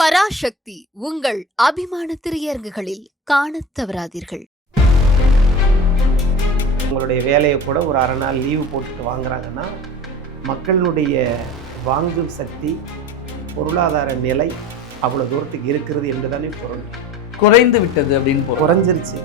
பராசக்தி உங்கள் அபிமான திரையரங்குகளில் காணத் தவறாதீர்கள். உங்களுடைய வேலையை கூட ஒரு அரை நாள் லீவு போட்டுட்டு வாங்குறாங்கன்னா மக்களினுடைய வாங்கும் சக்தி பொருளாதார நிலை அவ்வளோ தூரத்துக்கு இருக்கிறது என்றுதானே பொருள். குறைந்து விட்டது அப்படின்னு குறைஞ்சிருச்சு.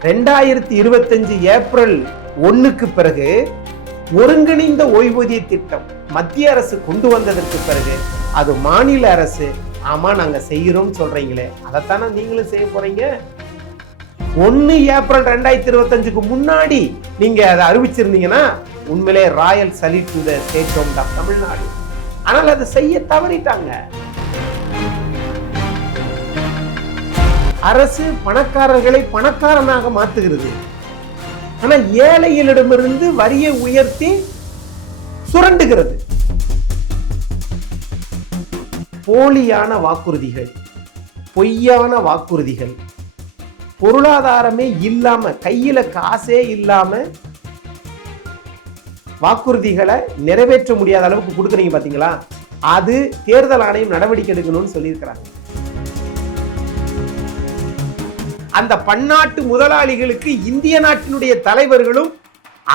ரெண்டாயிரத்தி இருபத்தஞ்சு ஏப்ரல் ஒண்ணுக்கு பிறகு ஒருங்கிணைந்த ஓய்வூதிய திட்டம். மத்திய அரசு கொண்டு வந்ததற்கு பிறகு அது மாநில அரசு. ஆமா நாங்க செய்யறோம் சொல்றீங்களே. அதைத்தானே நீங்களும் செய்ய போறீங்க? ஒன்னு ஏப்ரல் ரெண்டாயிரத்தி இருபத்தஞ்சுக்கு முன்னாடி நீங்க அதை அறிவிச்சிருந்தீங்கன்னா உண்மையிலே royal salute to the state government of Tamil Nadu. ஆனால் அதை செய்ய தவறிட்டாங்க. அரசு பணக்காரர்களை பணக்காரனாக மாத்துகிறது. ஆனால் ஏழைகளிடமிருந்து வரியை உயர்த்தி சுரண்டுகிறது. போலியான வாக்குறுதிகள் பொய்யான வாக்குறுதிகள் பொருளாதாரமே இல்லாம கையில காசே இல்லாம வாக்குறுதிகளை நிறைவேற்ற முடியாத அளவுக்கு கொடுக்குறீங்க பாத்தீங்களா? அது தேர்தல் ஆணையம் நடவடிக்கை எடுக்கணும்னு சொல்லியிருக்கிறாங்க. அந்த பன்னாட்டு முதலாளிகளுக்கு இந்திய நாட்டினுடைய தலைவர்களும்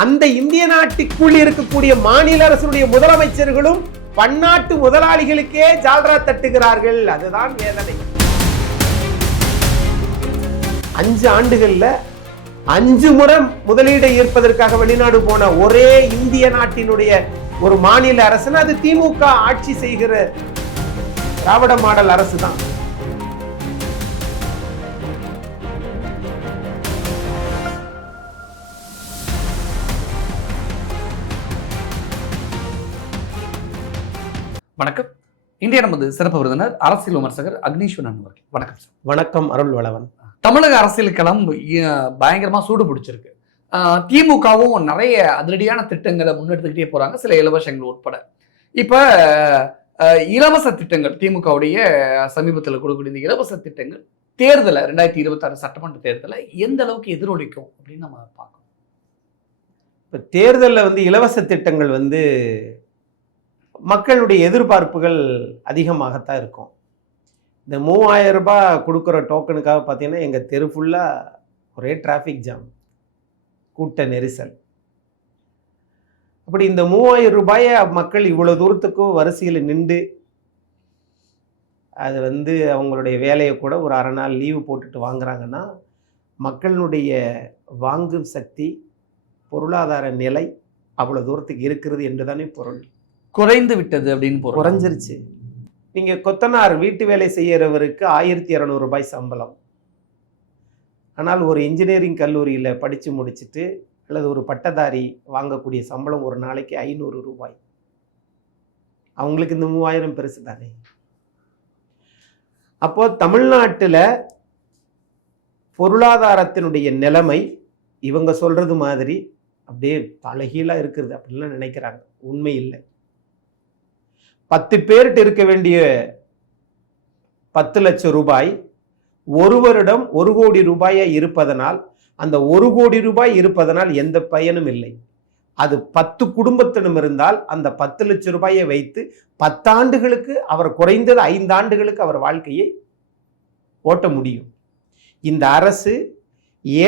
அந்த இந்திய நாட்டுக்குள் இருக்கக்கூடிய மாநில அரசுடைய முதலமைச்சர்களும் பன்னாட்டு முதலாளிகளுக்கே ஜால்ரா தட்டுகிறார்கள். அதுதான் வேதனை. அஞ்சு ஆண்டுகள்ல அஞ்சு முறை முதலீடை ஈர்ப்பதற்காக வெளிநாடு போன ஒரே இந்திய நாட்டினுடைய ஒரு மாநில அரசுன்னு அது திமுக ஆட்சி செய்கிற திராவிட மாடல் அரசு தான் வணக்கம். இந்திய நமது சிறப்பு விருந்தினர் அரசியல் விமர்சகர் அக்னீஸ்வரன் அவர்கள். வணக்கம் சார். வணக்கம் அருள் வளவன். தமிழக அரசியல் களம் அஹ், பயங்கரமா சூடு பிடிச்சிருக்கு. திமுகவும் நிறைய அதிரடியான திட்டங்களை முன்னெடுத்துக்கிட்டே போறாங்க சில இலவசங்கள் உட்பட. இப்ப இலவச திட்டங்கள் திமுகவுடைய சமீபத்தில் கொடுக்கக்கூடிய இந்த இலவச திட்டங்கள் தேர்தலை ரெண்டாயிரத்தி இருபத்தாறு சட்டமன்ற தேர்தலை எந்த அளவுக்கு எதிரொலிக்கும் அப்படின்னு நம்ம பார்க்கணும். இப்ப தேர்தலில் வந்து இலவச திட்டங்கள் வந்து மக்களுடைய எதிர்பார்ப்புகள் அதிகமாகத்தான் இருக்கும். இந்த மூவாயிரம் ரூபாய் கொடுக்குற டோக்கனுக்காக பார்த்தீங்கன்னா எங்கள் தெரு ஃபுல்லாக ஒரே டிராஃபிக் ஜாம் கூட்ட நெரிசல். அப்படி இந்த மூவாயிரம் ரூபாயை மக்கள் இவ்வளோ தூரத்துக்கும் வரிசையில் நின்று அது வந்து அவங்களுடைய வேலையை கூட ஒரு அரை நாள் லீவு போட்டுட்டு வாங்குறாங்கன்னா மக்களினுடைய வாங்கும் சக்தி பொருளாதார நிலை அவ்வளோ தூரத்துக்கு இருக்கிறது என்று தானே பொருள். குறைந்து விட்டது அப்படின்னு குறைஞ்சிருச்சு. நீங்கள் கொத்தனார் வீட்டு வேலை செய்கிறவருக்கு ஆயிரத்தி இரநூறு ரூபாய் சம்பளம். ஆனால் ஒரு இன்ஜினியரிங் கல்லூரியில் படித்து முடிச்சுட்டு அல்லது ஒரு பட்டதாரி வாங்கக்கூடிய சம்பளம் ஒரு நாளைக்கு ஐநூறு ரூபாய். அவங்களுக்கு இந்த மூவாயிரம் பெருசு தானே. அப்போ தமிழ்நாட்டில் பொருளாதாரத்தினுடைய நிலைமை இவங்க சொல்றது மாதிரி அப்படியே தலைகீழாக இருக்கிறது அப்படின்லாம் நினைக்கிறாங்க. உண்மை இல்லை. பத்து பேர்கிட்ட இருக்க வேண்டிய பத்து லட்சம் ரூபாய் ஒருவரிடம் ஒரு கோடி ரூபாயாக இருப்பதனால் அந்த ஒரு கோடி ரூபாய் இருப்பதனால் எந்த பயனும் இல்லை. அது பத்து குடும்பத்திடம் இருந்தால் அந்த பத்து லட்சம் ரூபாயை வைத்து பத்தாண்டுகளுக்கு அவர் குறைந்தது ஐந்தாண்டுகளுக்கு அவர் வாழ்க்கையை ஓட்ட முடியும். இந்த அரசு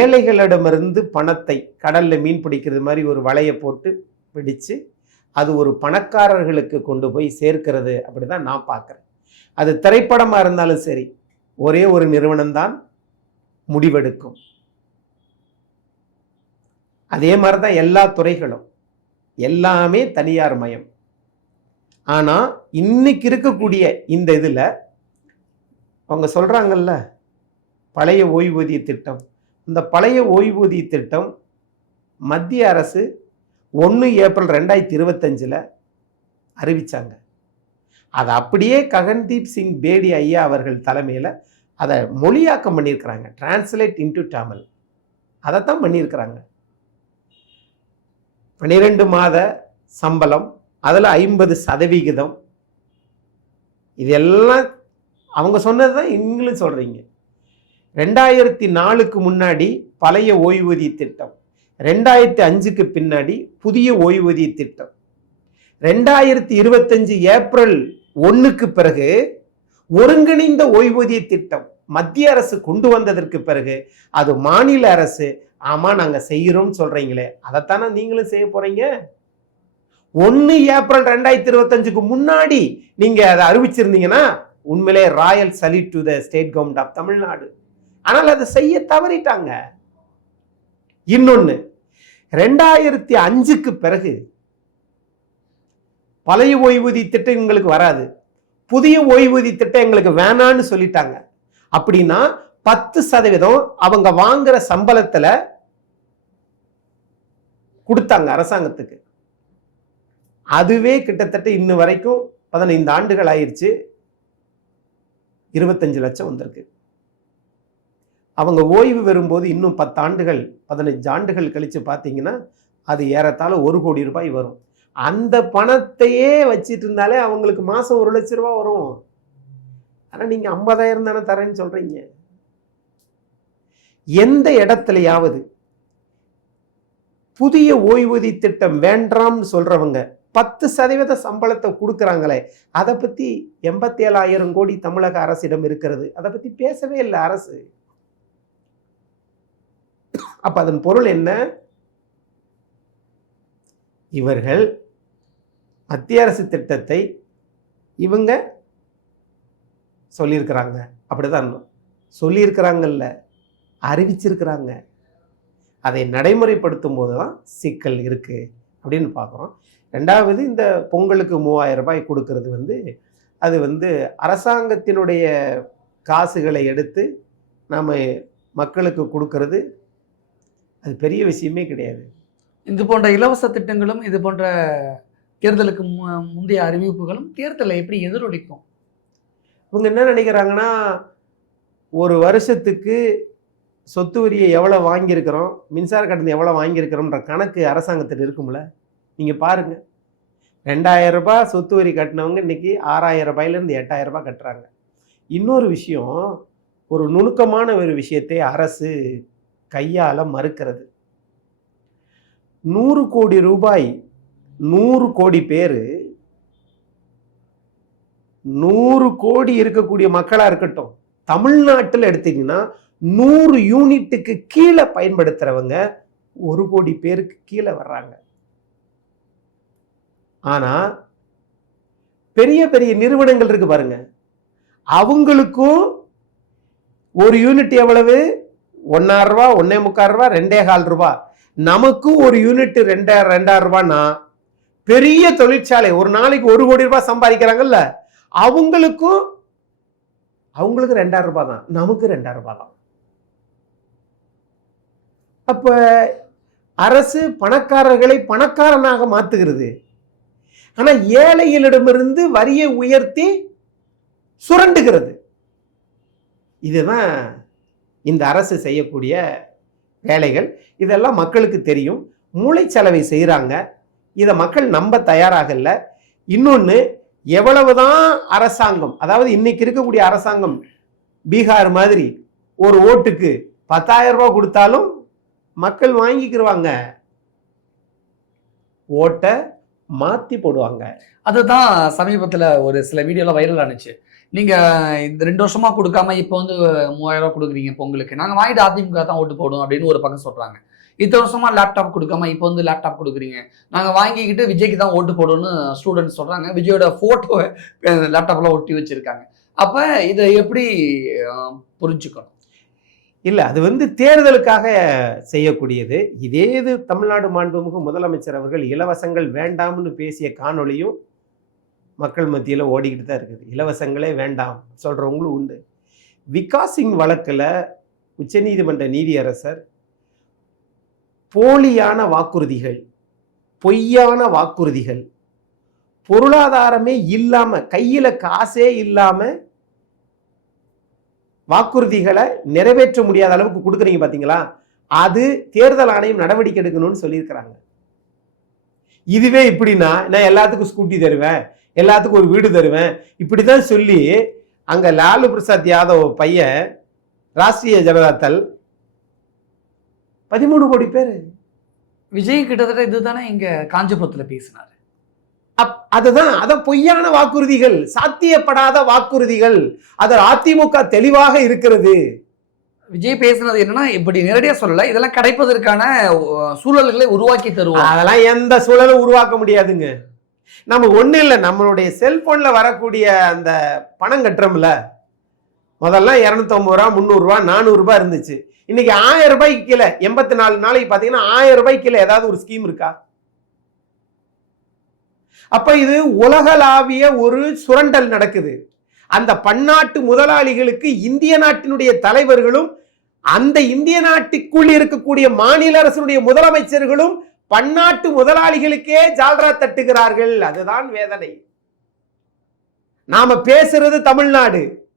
ஏழைகளிடமிருந்து பணத்தை கடல்ல மீன் பிடிக்கிறது மாதிரி ஒரு வலையை போட்டு பிடிச்சு அது ஒரு பணக்காரர்களுக்கு கொண்டு போய் சேர்க்கிறது அப்படிதான் நான் பார்க்குறேன். அது திரைப்படமாக இருந்தாலும் சரி ஒரே ஒரு நிறுவனம்தான் முடிவெடுக்கும். அதே மாதிரி தான் எல்லா துறைகளும். எல்லாமே தனியார் மயம். ஆனால் இன்னைக்கு இருக்கக்கூடிய இந்த இதில் அவங்க சொல்கிறாங்கல்ல பழைய ஓய்வூதிய திட்டம். இந்த பழைய ஓய்வூதிய திட்டம் மத்திய அரசு ஒன்று ஏப்ரல் ரெண்டாயிரத்தி இருபத்தஞ்சில் அறிவித்தாங்க அதை அப்படியே ககன்தீப் சிங் பேடி ஐயா அவர்கள் தலைமையில் அதை மொழியாக்கம் பண்ணியிருக்கிறாங்க. டிரான்ஸ்லேட் இன்டு தமிழ் அதைத்தான் பண்ணியிருக்கிறாங்க. பன்னிரெண்டு மாத சம்பளம் அதில் ஐம்பது சதவிகிதம். இதெல்லாம் அவங்க சொன்னது தான் நீங்களும் சொல்கிறீங்க ரெண்டாயிரத்தி நாலுக்கு முன்னாடி பழைய ஓய்வூதிய திட்டம். ரெண்டாயிரத்தி அஞ்சுக்கு பின்னாடி புதிய ஓய்வூதிய திட்டம். ரெண்டாயிரத்தி இருபத்தஞ்சு ஏப்ரல் ஒன்றுக்கு பிறகு ஒருங்கிணைந்த ஓய்வூதிய திட்டம் மத்திய அரசு கொண்டு வந்ததற்கு பிறகு அது மாநில அரசு ஆமா நாங்க செய்கிறோம்னு சொல்றீங்களே அதைத்தானே நீங்களும் செய்ய போறீங்க? ஒன்னு ஏப்ரல் ரெண்டாயிரத்தி இருபத்தஞ்சுக்கு முன்னாடி நீங்க அதை அறிவிச்சிருந்தீங்கன்னா உண்மையிலே royal salute to the state government of Tamil Nadu. ஆனால் அதை செய்ய தவறிட்டாங்க. இன்னொன்று ரெண்டாயிரத்தி அஞ்சுக்கு பிறகு பழைய ஓய்வூதிய திட்டம் எங்களுக்கு வராது. புதிய ஓய்வூதிய திட்டம் எங்களுக்கு வேணான்னு சொல்லிட்டாங்க. அப்படின்னா பத்து சதவீதம் அவங்க வாங்குற சம்பளத்தில் கொடுத்தாங்க அரசாங்கத்துக்கு. அதுவே கிட்டத்தட்ட இன்ன வரைக்கும் பதினைந்து ஆண்டுகள் ஆயிடுச்சு இருபத்தஞ்சு லட்சம் வந்திருக்கு. அவங்க ஓய்வு பெறும்போது இன்னும் பத்தாண்டுகள் பதினஞ்சு ஆண்டுகள் கழிச்சு பார்த்தீங்கன்னா அது ஏறத்தாழ ஒரு கோடி ரூபாய் வரும். அந்த பணத்தையே வச்சிட்டு இருந்தாலே அவங்களுக்கு மாசம் ஒரு லட்ச ரூபா வரும். ஆனா நீங்க ஐம்பதாயிரம் தானே தரேன்னு சொல்றீங்க. எந்த இடத்துலையாவது புதிய ஓய்வூதிய திட்டம் வேண்டாம்னு சொல்றவங்க பத்து சதவீத சம்பளத்தை கொடுக்குறாங்களே அதை பத்தி எண்பத்தி ஏழாயிரம் கோடி தமிழக அரசிடம் இருக்கிறது. அதை பத்தி பேசவே இல்லை அரசு. அப்போ அதன் பொருள் என்ன? இவர்கள் மத்திய அரசு திட்டத்தை இவங்க சொல்லியிருக்கிறாங்க. அப்படிதான் சொல்லியிருக்கிறாங்கல்ல அறிவிச்சிருக்கிறாங்க. அதை நடைமுறைப்படுத்தும் போது தான் சிக்கல் இருக்குது அப்படின்னு பார்க்குறோம். ரெண்டாவது இந்த பொங்கலுக்கு மூவாயிரம் ரூபாய் கொடுக்கறது வந்து அது வந்து அரசாங்கத்தினுடைய காசுகளை எடுத்து நாம் மக்களுக்கு கொடுக்கறது அது பெரிய விஷயமே கிடையாது. இது போன்ற இலவச திட்டங்களும் இது போன்ற தேர்தலுக்கு மு- முந்தைய அறிவிப்புகளும் தேர்தலை எப்படி எதிரொலிக்கும்? இவங்க என்ன நினைக்கிறாங்கன்னா ஒரு வருஷத்துக்கு சொத்து வரியை எவ்வளோ வாங்கியிருக்கிறோம் மின்சார கட்டணம் எவ்வளோ வாங்கியிருக்கிறோம்ன்ற கணக்கு அரசாங்கத்தில் இருக்கும்ல? நீங்கள் பாருங்க. ரெண்டாயிரம் ரூபாய் சொத்து வரி கட்டினவங்க இன்னைக்கு ஆறாயிரம் ரூபாயிலேருந்து எட்டாயிரம் ரூபாய் கட்டுறாங்க. இன்னொரு விஷயம் ஒரு நுணுக்கமான ஒரு விஷயத்தை அரசு கையாள மறுக்கிறது. நூறு கோடி ரூபாய் நூறு கோடி பேர் நூறு கோடி இருக்கக்கூடிய மக்களாக இருக்கட்டும் தமிழ்நாட்டில் எடுத்தீங்கன்னா நூறு யூனிட்டுக்கு கீழே பயன்படுத்துகிறவங்க ஒரு கோடி பேருக்கு கீழே வர்றாங்க. ஆனால் பெரிய பெரிய நிறுவனங்கள் இருக்கு பாருங்க. அவங்களுக்கும் ஒரு யூனிட் எவ்வளவு? ஒன்னாயிரம் ரூபா ஒன்னே முக்கால் ரூபா ரெண்டே கால் ரூபா. நமக்கும் ஒரு யூனிட் ரெண்டாயிரம் ரெண்டாயிரம் ரூபான்னா பெரிய தொழிற்சாலை ஒரு நாளைக்கு ஒரு கோடி ரூபாய் சம்பாதிக்கிறாங்கல்ல அவங்களுக்கும் அவங்களுக்கு ரெண்டாயிரம் ரூபாய் தான். நமக்கு ரெண்டாயிரம் ரூபாய் தான். அப்ப அரசு பணக்காரர்களை பணக்காரனாக மாத்துகிறது. ஆனா ஏழைகளிடமிருந்து வரியை உயர்த்தி சுரண்டுகிறது. இதுதான் இந்த அரசு செய்யக்கூடிய வேலைகள் இதெல்லாம் மக்களுக்கு தெரியும். மூளைச்சலவை செய்கிறாங்க இதை மக்கள் நம்ப தயாராகல இன்னொன்று எவ்வளவுதான் அரசாங்கம் அதாவது இன்னைக்கு இருக்கக்கூடிய அரசாங்கம் பீகார் மாதிரி ஒரு ஓட்டுக்கு பத்தாயிரம் ரூபா கொடுத்தாலும் மக்கள் வாங்கிக்கிருவாங்க. ஓட்டை மாற்றி போடுவாங்க. அதுதான் சமீபத்தில் ஒரு சில வீடியோலாம் வைரல் ஆனுச்சு. நீங்க இந்த ரெண்டு வருஷமா கொடுக்காம இப்போ வந்து மூவாயிரம் ரூபாய் கொடுக்குறீங்க பொங்கலுக்கு நாங்க வாங்கிட்டு அதிமுக தான் ஓட்டு போடுவோம் அப்படின்னு ஒரு பக்கம் சொல்றாங்க. இத்தனை வருஷமா லேப்டாப் கொடுக்காம இப்போ வந்து லேப்டாப் கொடுக்குறீங்க. நாங்க வாங்கிக்கிட்டு விஜய்க்கு தான் ஓட்டு போடுவோம்னு ஸ்டூடெண்ட்ஸ் சொல்றாங்க. விஜயோட போட்டோ லேப்டாப்ல ஒட்டி வச்சிருக்காங்க. அப்ப இதை எப்படி புரிஞ்சுக்கணும்? இல்லை அது வந்து தேர்தலுக்காக செய்யக்கூடியது. இதே இது தமிழ்நாடு மாண்புமிகு முதலமைச்சர் அவர்கள் இலவசங்கள் வேண்டாம்னு பேசிய காணொலியும் மக்கள் மத்தியில் ஓடிக்கிட்டு தான் இருக்குது. இலவசங்களே வேண்டாம் சொல்கிறவங்களும் உண்டு. விகாஸ் சிங் வழக்கில் உச்சநீதிமன்ற நீதியரசர் போலியான வாக்குறுதிகள் பொய்யான வாக்குறுதிகள் பொருளாதாரமே இல்லாமல் கையில் காசே இல்லாமல் வாக்குறுதிகளை நிறைவேற்ற முடியாத அளவுக்கு கொடுக்குறீங்க பார்த்தீங்களா அது தேர்தல் ஆணையம் நடவடிக்கை எடுக்கணும்னு சொல்லியிருக்கிறாங்க. இதுவே இப்படின்னா நான் எல்லாத்துக்கும் ஸ்கூட்டி தருவேன். எல்லாத்துக்கும் ஒரு வீடு தருவேன். இப்படிதான் சொல்லி அங்க லாலு பிரசாத் யாதவ் பையன் ராஷ்டிரிய ஜனதா தள் பதிமூணு கோடி பேர். விஜய் கிட்டத்தட்ட இதுதானே இங்க காஞ்சிபுரத்துல பேசினாரு. அப்- அதுதான் அதான் பொய்யான வாக்குறுதிகள் சாத்தியப்படாத வாக்குறுதிகள். அது அதிமுக தெளிவாக இருக்கிறது. விஜய் பேசுனது என்னன்னா இப்படி நேரடியா சொல்லல இதெல்லாம் கிடைப்பதற்கான சூழல்களை உருவாக்கி தருவோம். அதெல்லாம் எந்த சூழலும் உருவாக்க முடியாதுங்க. நம்ம ஒண்ணும் இல்லை நம்மளுடைய செல்போன்ல வரக்கூடிய அந்த பணம் கட்டுறோம்ல. முதல்ல இரநூத்தொம்பது ரூபா முந்நூறுரூவா நானூறுரூபா இருந்துச்சு. இன்னைக்கு ஆயிரம் ரூபாய்க்கு கீழே எண்பத்தி நாலு நாளைக்கு பார்த்தீங்கன்னா ஆயிரம் ரூபாய்க்கு கீழே ஏதாவது ஒரு ஸ்கீம் இருக்கா? அப்ப இது உலகளாவிய ஒரு சுரண்டல் நடக்குது. அந்த பன்னாட்டு முதலாளிகளுக்கு இந்திய நாட்டினுடைய தலைவர்களும் அந்த இந்திய நாட்டுக்குள் இருக்கக்கூடிய மாநில அரசுடைய முதலமைச்சர்களும் பன்னாட்டு முதலாளிகளுக்கே ஜால்ரா தட்டுகிறார்கள். அதுதான் வேதனை. நாம பேசுறது தமிழ்நாடு.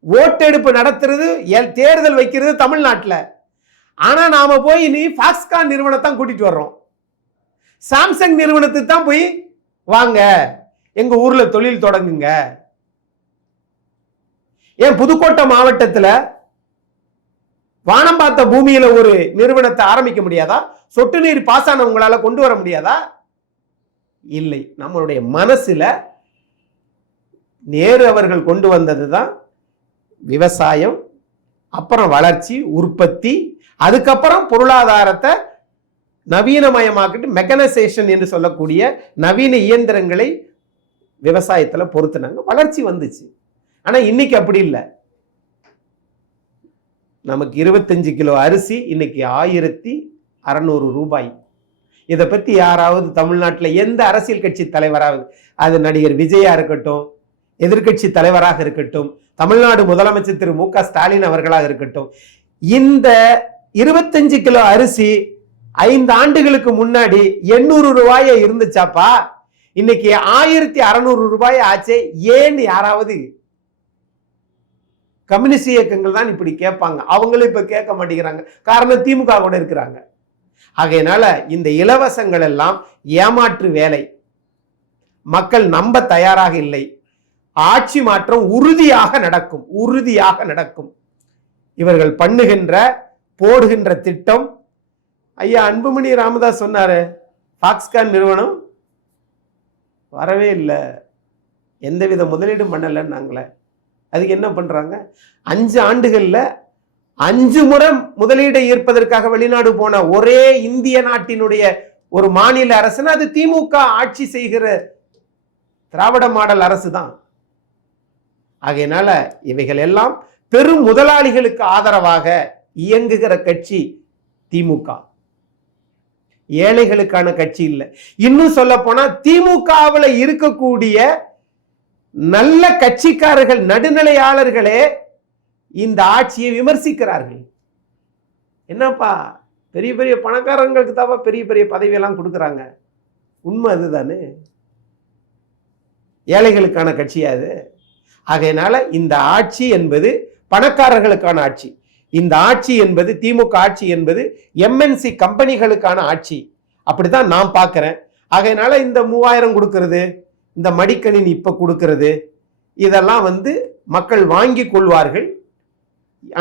ஓட்டெடுப்பு நடத்துறது எல்- தேர்தல் வைக்கிறது தமிழ்நாட்டில். ஆனா நாம போய் நீ ஃபாக்ஸ்கான் நிறுவனத்தான் கூட்டிட்டு வர்றோம். சாம்சங் நிறுவனத்துக்கு தான் போய் வாங்க. எங்க ஊர்ல தொழில் தொடங்குங்க. ஏன் புதுக்கோட்டை மாவட்டத்தில் வானம் பார்த்த பூமியில ஒரு நிறுவனத்தை ஆரம்பிக்க முடியாதா? சொட்டு நீர் பாசான உங்களால கொண்டு வர முடியாதா? இல்லை. நம்மளுடைய மனசுல நேரு அவர்கள் கொண்டு வந்தது தான் விவசாயம் அப்புறம் வளர்ச்சி உற்பத்தி அதுக்கப்புறம் பொருளாதாரத்தை நவீனமயமாக்கிட்டு மெக்கனைசேஷன் என்று சொல்லக்கூடிய நவீன இயந்திரங்களை விவசாயத்தில் பொருத்தினாங்க. வளர்ச்சி வந்துச்சு. ஆனால் இன்னைக்கு அப்படி இல்லை. நமக்கு இருபத்தஞ்சு கிலோ அரிசி இன்னைக்கு ஆயிரத்தி அறநூறு ரூபாய். இதை பற்றி யாராவது தமிழ்நாட்டில் எந்த அரசியல் கட்சி தலைவராவது அது நடிகர் விஜயா இருக்கட்டும் எதிர்க்கட்சி தலைவராக இருக்கட்டும் தமிழ்நாடு முதலமைச்சர் திரு மு க ஸ்டாலின் அவர்களாக இருக்கட்டும் இந்த இருபத்தஞ்சு கிலோ அரிசி ஐந்து ஆண்டுகளுக்கு முன்னாடி எண்ணூறு ரூபாயை இருந்துச்சாப்பா? இன்னைக்கு ஆயிரத்தி அறநூறு ரூபாய் ஆச்சே ஏன்னு யாராவது கம்யூனிஸ்ட் இயக்கங்கள் தான் இப்படி கேட்பாங்க. அவங்களும் இப்போ கேட்க மாட்டேங்கிறாங்க. காரணம் திமுக கூட இருக்கிறாங்க. ஆகையினால இந்த இலவசங்கள் எல்லாம் ஏமாற்று வேலை. மக்கள் நம்ப தயாராக இல்லை. ஆட்சி மாற்றம் உறுதியாக நடக்கும். உறுதியாக நடக்கும். இவர்கள் பண்ணுகின்ற போடுகின்ற திட்டம். ஐயா அன்புமணி ராமதாஸ் சொன்னாரு ஃபாக்ஸ்கான் நிறுவனம் வரவே இல்லை. எந்தவித முதலீடும் பண்ணலைன்னு நாங்களே. அதுக்கு என்ன பண்ணுறாங்க அஞ்சு ஆண்டுகளில் அஞ்சு முறை முதலீடை ஈர்ப்பதற்காக வெளிநாடு போன ஒரே இந்திய நாட்டினுடைய ஒரு மாநில அரசுன்னா அது திமுக ஆட்சி செய்கிற திராவிட மாடல் அரசு தான் ஆகையினால இவைகள் எல்லாம் பெரும் முதலாளிகளுக்கு ஆதரவாக இயங்குகிற கட்சி திமுக. ஏழைகளுக்கான கட்சி இல்லை. இன்னும் சொல்ல போனா திமுகவில் இருக்கக்கூடிய நல்ல கட்சிக்காரர்கள் நடுநிலையாளர்களே இந்த ஆட்சியை விமர்சிக்கிறார்கள். என்னப்பா? பெரிய பெரிய பணக்காரங்களுக்கு தான் பெரிய பெரிய பதவியெல்லாம் கொடுக்குறாங்க. உண்மை அதுதானே? ஏழைகளுக்கான கட்சியா அது? ஆகையினால இந்த ஆட்சி என்பது பணக்காரர்களுக்கான ஆட்சி. இந்த ஆட்சி என்பது திமுக ஆட்சி என்பது எம்என்சி கம்பெனிகளுக்கான ஆட்சி. அப்படிதான் நான் பார்க்குறேன். ஆகையினால இந்த மூவாயிரம் கொடுக்கறது. இந்த மடிக்கணினி இப்ப கொடுக்கிறது. இதெல்லாம் வந்து மக்கள் வாங்கி கொள்வார்கள்.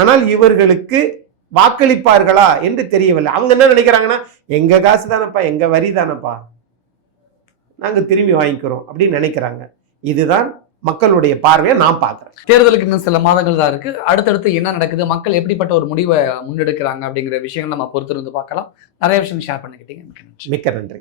ஆனால் இவர்களுக்கு வாக்களிப்பார்களா என்று தெரியவில்லை. அவங்க என்ன நினைக்கிறாங்கன்னா எங்க காசு தானப்பா எங்க வரி தானப்பா? நாங்க திரும்பி வாங்கிக்கிறோம் அப்படின்னு நினைக்கிறாங்க. இதுதான் மக்களுடைய பார்வையை நான் பார்க்கிறேன். தேர்தலுக்கு இன்னும் சில மாதங்கள் தான் இருக்கு. அடுத்தடுத்து என்ன நடக்குது? மக்கள் எப்படிப்பட்ட ஒரு முடிவை முன்னெடுக்கிறாங்க அப்படிங்கிற விஷயங்கள் நம்ம பொறுத்திருந்து பார்க்கலாம். நிறைய விஷயம் ஷேர் பண்ணிக்கிட்டீங்க. மிக்க நன்றி. மிக்க நன்றி.